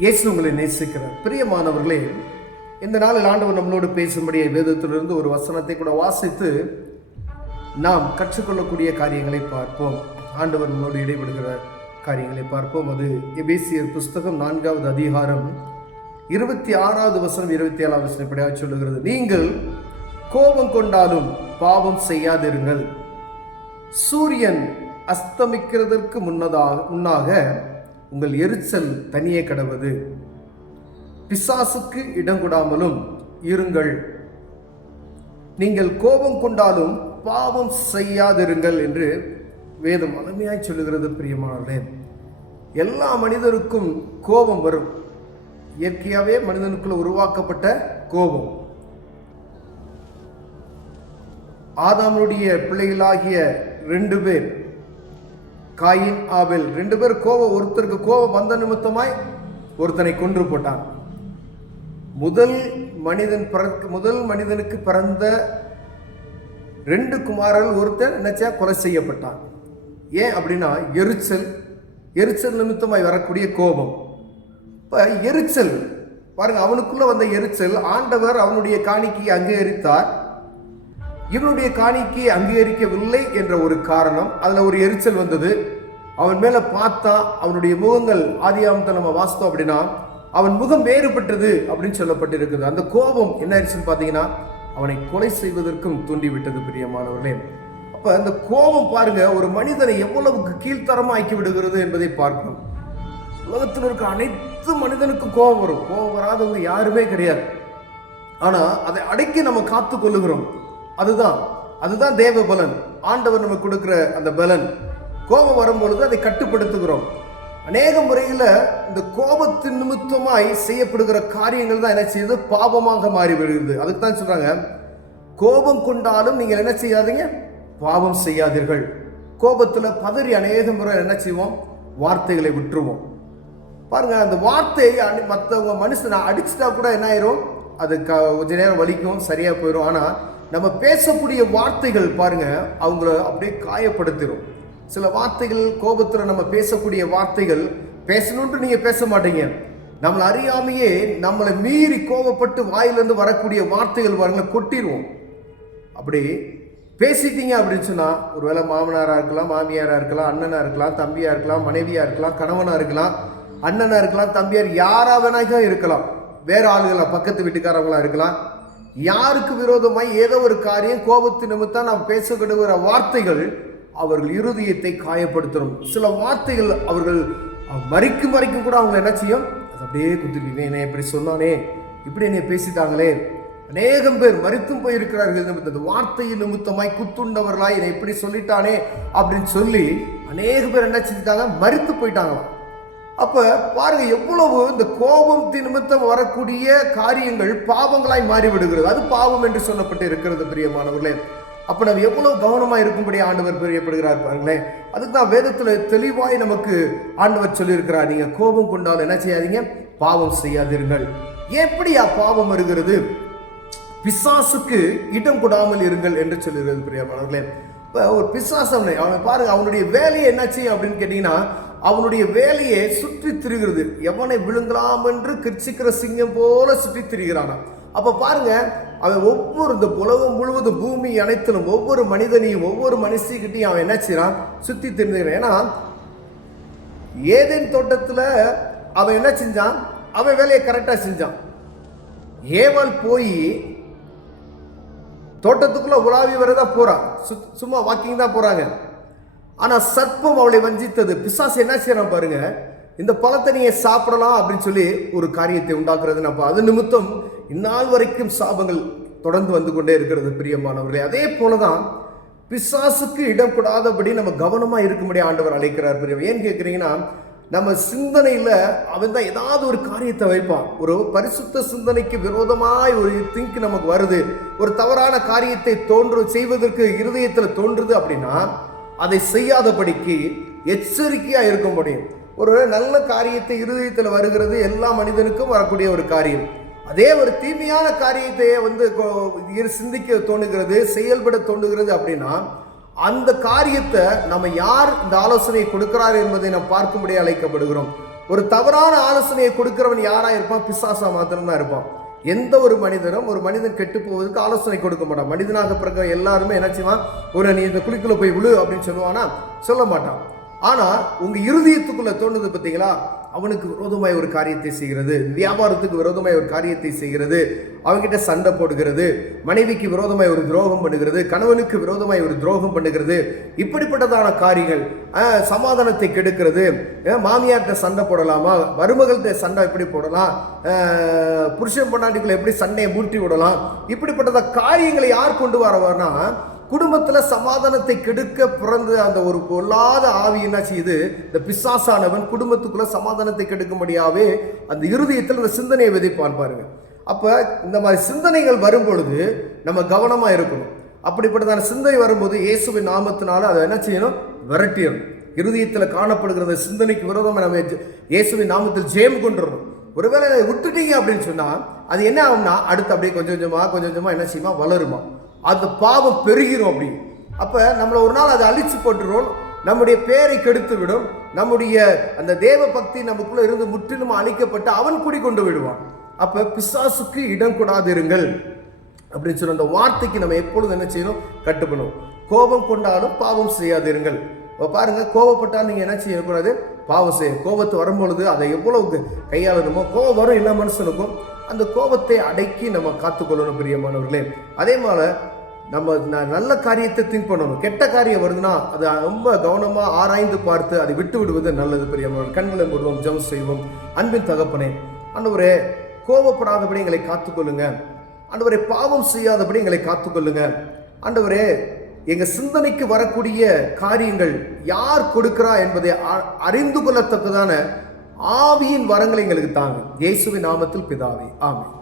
இயேசு உங்களை நேசிக்கிறார். பிரியமானவர்களே, இந்த நாளில் ஆண்டவர் நம்மளோடு பேசும்படி வேதத்திலிருந்து ஒரு வசனத்தை கூட வாசித்து நாம் கற்றுக்கொள்ளக்கூடிய காரியங்களை பார்ப்போம். ஆண்டவர் நம்மளோடு இடைபடுகிற காரியங்களை பார்ப்போம். அது எபேசியர் புஸ்தகம் 4வது அதிகாரம் 26வது வசனம் 27வது வசனம் இப்படியாக சொல்லுகிறது. நீங்கள் கோபம் கொண்டாலும் பாவம் செய்யாதிருங்கள். சூரியன் அஸ்தமிக்கிறதற்கு முன்னாக உங்கள் எரிச்சல் தனியே கடவது. பிசாசுக்கு இடம் கொடாமலும் இருங்கள். நீங்கள் கோபம் கொண்டாலும் பாவம் செய்யாதிருங்கள் என்று வேதம் அருமையாய் சொல்லுகிறது. பிரியமானவர்களே, எல்லா மனிதருக்கும் கோபம் வரும். இயற்கையாகவே மனிதனுக்குள்ள உருவாக்கப்பட்ட கோபம். ஆதாமுடைய பிள்ளைகளாகிய 2 பேர், காயின் ஆபேல், 2 பேர் ஒருத்தருக்கு கோபம் வந்த நிமித்தமாய் ஒருத்தனை கொன்று போட்டான். முதல் மனிதனுக்கு பிறந்த 2 குமாரர்கள் ஒருத்தன் நினைச்சா கொலை செய்யப்பட்டான். ஏன் அப்படின்னா எரிச்சல் நிமித்தமாய் வரக்கூடிய கோபம். இப்ப எரிச்சல் பாருங்க, அவனுக்குள்ள வந்த எரிச்சல் ஆண்டவர் அவனுடைய காணிக்கையை அங்கீகரித்தார். இவனுடைய காணிக்கையை அங்கீகரிக்கவில்லை என்ற ஒரு காரணம், அதுல ஒரு எரிச்சல் வந்தது. அவன் மேல பார்த்தா அவனுடைய முகங்கள் ஆதியாகமத்தை நம்ம வாசித்தோம் அப்படின்னா அவன் முகம் வேறுபட்டது அப்படின்னு சொல்லப்பட்டிருக்குது. அந்த கோபம் என்ன ஆயிடுச்சுன்னு பார்த்தீங்கன்னா அவனை கொலை செய்வதற்கும் தூண்டிவிட்டது. பிரியமானவர்களே, அப்ப அந்த கோபம் பாருங்க ஒரு மனிதனை எவ்வளவுக்கு கீழ்த்தரமா ஆக்கி விடுகிறது என்பதை பார்க்கணும். உலகத்தில் இருக்க அனைத்து மனிதனுக்கும் கோபம் வரும். கோபம் வராதவங்க யாருமே கிடையாது. ஆனா அதை அடக்கி நம்ம காத்து கொள்ளுகிறோம். அதுதான் தேவ பலன். ஆண்டவர் நமக்கு கொடுக்கிற அந்த பலன். கோபம் வரும்பொழுது அதை கட்டுப்படுத்துகிறோம். அநேக முறையில் இந்த கோபத்தின் நிமித்தமாய் செய்யப்படுகிற காரியங்கள் தான் என்ன செய்யுது, பாவமாக மாறி வருகிறது. அதுக்கு தான் சொல்றாங்க, கோபம் கொண்டாலும் நீங்கள் என்ன செய்யாதீங்க, பாவம் செய்யாதீர்கள். கோபத்துல பதறி அநேக முறை என்ன செய்வோம், வார்த்தைகளை விட்டுருவோம். பாருங்க, அந்த வார்த்தையை மற்றவங்க மனுஷனை அடிச்சுட்டா கூட என்ன ஆயிரும், அது கொஞ்ச நேரம் வலிக்கும், சரியா போயிடும். ஆனா நம்ம பேசக்கூடிய வார்த்தைகள் பாருங்க அவங்கள அப்படியே காயப்படுத்திடும். சில வார்த்தைகள் கோபத்துல நம்ம பேசக்கூடிய வார்த்தைகள், பேசணும்னு நீங்க பேச மாட்டீங்க, நம்மளை அறியாமையே நம்மளை மீறி கோபப்பட்டு வாயிலிருந்து வரக்கூடிய வார்த்தைகள் பாருங்க கொட்டிடுவோம். அப்படி பேசிட்டீங்க அப்படின்னு சொன்னா ஒருவேளை மாமனாரா இருக்கலாம், மாமியாரா இருக்கலாம், அண்ணனா இருக்கலாம், தம்பியா இருக்கலாம், மனைவியா இருக்கலாம், கணவனா இருக்கலாம், அண்ணனா இருக்கலாம், தம்பியார் யாரா வேணாலும் இருக்கலாம், வேற ஆளுகளா பக்கத்து வீட்டுக்காரங்களா இருக்கலாம். யாருக்கு விரோதமாய் ஏதோ ஒரு காரியம் கோபத்து நிமித்தம் நாம் பேசப்படுகிற வார்த்தைகள் அவர்கள் இருதயத்தை காயப்படுத்தும். சில வார்த்தைகள் அவர்கள் மறிக்கும் கூட அவங்க என்ன செய்யும், அது அப்படியே குத்துப்பீங்க. என்னை எப்படி சொன்னானே, இப்படி என்னை பேசிட்டாங்களே. அநேகம் பேர் மறித்தும் போயிருக்கிறார்கள். இந்த வார்த்தையின் நிமித்தமாய் குத்துண்டவர்களாய் என்னை எப்படி சொல்லிட்டானே அப்படின்னு சொல்லி அநேக பேர் என்ன செஞ்சுட்டாங்க, மறித்து போயிட்டாங்களாம். அப்ப பாருங்க எவ்வளவு இந்த கோபத்தின் நிமித்தம் வரக்கூடிய காரியங்கள் பாவங்களாய் மாறிவிடுகிறது. அது பாவம் என்று சொல்லப்பட்டு இருக்கிறது. பிரியமானவர்களே, அப்ப நம்ம எவ்வளவு கவனமா இருக்கும்படி ஆண்டவர் பிரியப்படுகிறார் பாருங்களேன். அதுக்கு தான் வேதத்துல தெளிவாய் நமக்கு ஆண்டவர் சொல்லியிருக்கிறார், நீங்க கோபம் கொண்டாலும் என்ன செய்யாதீங்க, பாவம் செய்யாதீர்கள். எப்படியா பாவம் வருகிறது, பிசாசுக்கு இடம் கொடாமல் இருங்கள் என்று சொல்லுகிறது. பிரியமானவர்களே, இப்ப ஒரு பிசாசு அவனை பாருங்க, அவனுடைய வேலையை என்ன செய்யும் அப்படின்னு கேட்டீங்கன்னா, அவனுடைய வேலையை சுற்றி திரிகிறது. எவனை விழுங்கலாம் என்று கிர்ச்சிக்கிற சிங்கம் போல சுற்றி திரிகிறான். அப்ப பாருங்க, அவன் ஒவ்வொரு இந்த உலகம் முழுவதும் பூமி அனைத்திலும் ஒவ்வொரு மனிதனையும் ஒவ்வொரு மனுஷிக்கிட்டையும் அவன் என்ன செய்யறான், சுத்தி திரிகிறான். ஏன்னா ஏதேன் தோட்டத்துல அவன் என்ன செஞ்சான், அவன் வேலையை கரெக்டா செஞ்சான். ஏவாள் போய் தோட்டத்துக்குள்ள உலாவி வரதா போறான், சும்மா வாக்கிங் தான் போறாங்க. ஆனா சர்ப்பம் அவளை வஞ்சித்தது. பிசாசு என்ன செய்யறான் பாருங்க, இந்த பழத்தை நீங்க சாப்பிடலாம் அப்படின்னு சொல்லி ஒரு காரியத்தை உண்டாக்குறது. நம்ம அது நிமித்தம் இந்நாள் வரைக்கும் சாபங்கள் தொடர்ந்து வந்து கொண்டே இருக்கிறது. பிரியமானவர்களே, அதே போலதான் பிசாசுக்கு இடம் கொடாதபடி நம்ம கவனமா இருக்கும்படி ஆண்டவர் அழைக்கிறார். பிரியம் ஏன் கேட்குறீங்கன்னா, நம்ம சிந்தனையில அவன் தான் ஏதாவது ஒரு காரியத்தை வைப்பான். ஒரு பரிசுத்த சிந்தனைக்கு விரோதமாய் ஒரு திங்க் நமக்கு வருது, ஒரு தவறான காரியத்தை செய்வதற்கு இருதயத்தில் தோன்றுது அப்படின்னா அதை செய்யாதபடிக்கு எச்சரிக்கையா இருக்க முடியும். ஒரு நல்ல காரியத்தை இருதயத்தில் வருகிறது, எல்லா மனிதனுக்கும் வரக்கூடிய ஒரு காரியம். அதே ஒரு தீமையான காரியத்தை சிந்திக்க தோணுகிறது, செயல்பட தோணுகிறது அப்படின்னா அந்த காரியத்தை நம்ம யார் இந்த ஆலோசனை கொடுக்கிறார் என்பதை நாம் பார்க்கும்படி அழைக்கப்படுகிறோம். ஒரு தவறான ஆலோசனையை கொடுக்கிறவன் யாரா இருப்பான்? பிசாசா மாத்திரம்தான் இருப்பான். எந்த ஒரு மனிதன் கெட்டு போவதற்கு ஆலோசனை கொடுக்க மாட்டான். மனிதனாக பிறகு எல்லாருமே என்ன செய்வான்? நீ இந்த குழிக்குள்ள போய் விழு அப்படின்னு சொல்லுவானா? சொல்ல மாட்டான். ஆனா உங்க இருதயத்துக்குள்ள தோணுது பார்த்தீங்களா, அவனுக்கு விரோதமாய் ஒரு காரியத்தை செய்கிறது, வியாபாரத்துக்கு விரோதமாய் ஒரு காரியத்தை செய்கிறது, அவன்கிட்ட சண்டை போடுகிறது, மனைவிக்கு விரோதமாய் ஒரு துரோகம் பண்ணுகிறது, கணவனுக்கு விரோதமாய் ஒரு துரோகம் பண்ணுகிறது, இப்படிப்பட்டதான காரியங்கள், சமாதானத்தை கெடுக்கிறது, மாமியார்கிட்ட சண்டை போடலாமா, மருமகள்கிட்ட சண்டை எப்படி போடலாம், புருஷன் பொண்டாட்டிக்குள்ள எப்படி சண்டையை மூட்டி விடலாம், இப்படிப்பட்டத காரியங்களை யார் கொண்டு வரவார்னா, குடும்பத்துல சமாதானத்தை கெடுக்க பிறந்த அந்த ஒரு பொல்லாத ஆவி என்ன செய்யுது? இந்த பிசாசானவன் குடும்பத்துக்குள்ள சமாதானத்தை கெடுக்கும்படியாவே அந்த இருதயத்தில் இந்த சிந்தனையை விதைப்பான் பாருங்க. அப்ப இந்த மாதிரி சிந்தனைகள் வரும் பொழுது நம்ம கவனமா இருக்கணும். அப்படிப்பட்டதான சிந்தனை வரும்போது இயேசுவின் நாமத்தினால அதை என்ன செய்யணும்? விரட்டிடணும். இருதயத்தில் காணப்படுகிற சிந்தனைக்கு விரோதமாக நம்ம இயேசுவின் நாமத்தில் ஜெயம் கொண்டுறணும். ஒருவேளை அதை விட்டுட்டீங்க அப்படின்னு சொன்னா அது என்ன ஆகும்னா, அடுத்து அப்படியே கொஞ்சம் கொஞ்சமா என்ன செய்யுமா? வளருமா? அந்த பாவம் பெருகிரும். அப்படி அப்ப நம்மளை ஒரு நாள் அதை அழிச்சு போட்டுரும், நம்முடைய பேரை கெடுத்து விடும், நம்முடைய அந்த தேவ பக்தி நமக்குள்ள இருந்து முற்றிலும் அழிக்கப்பட்டு அவன் குடி கொண்டு விடுவான். அப்ப பிசாசுக்கு இடம் கொடாதிருங்கள் அப்படின்னு சொன்ன அந்த வார்த்தைக்கு நம்ம எப்பொழுது என்ன செய்யணும்? கட்டுப்பணும். கோபம் கொண்டாலும் பாவம் செய்யாதிருங்கள். பாருங்க, கோபப்பட்டால் நீங்க என்ன செய்யக்கூடாது? பாவம் செய்ய. கோபத்து வரும்பொழுது அதை எவ்வளவு கையாளணுமோ, கோபம் வரும் எல்லா மனுஷனுக்கும், அந்த கோபத்தை அடக்கி நம்ம காத்துக்கொள்ளணும் பிரியமானவர்களே. அதே மாதிரி நம்ம நல்ல காரியத்தை திங்க் பண்ணணும். கெட்ட காரியம் வருதுன்னா அது ரொம்ப கவனமா ஆராய்ந்து பார்த்து அதை விட்டு விடுவது நல்லது பிரியமானவர்கள். கண்களை மூடுவோம், ஜெபம் செய்வோம். அன்பின் தகப்பனே, ஆண்டவரே, கோபப்படாதபடி எங்களை காத்துக்கொள்ளுங்க. ஆண்டவரே, பாவம் செய்யாதபடி எங்களை காத்துக்கொள்ளுங்க. ஆண்டவரே, எங்க சிந்தனைக்கு வரக்கூடிய காரியங்கள் யார் கொடுக்கிறா என்பதை அறிந்து கொள்ளத்தக்கதான ஆவியின் வரங்களை எங்களுக்கு தாங்க. இயேசுவின் நாமத்தில் பிதாவே, ஆமென்.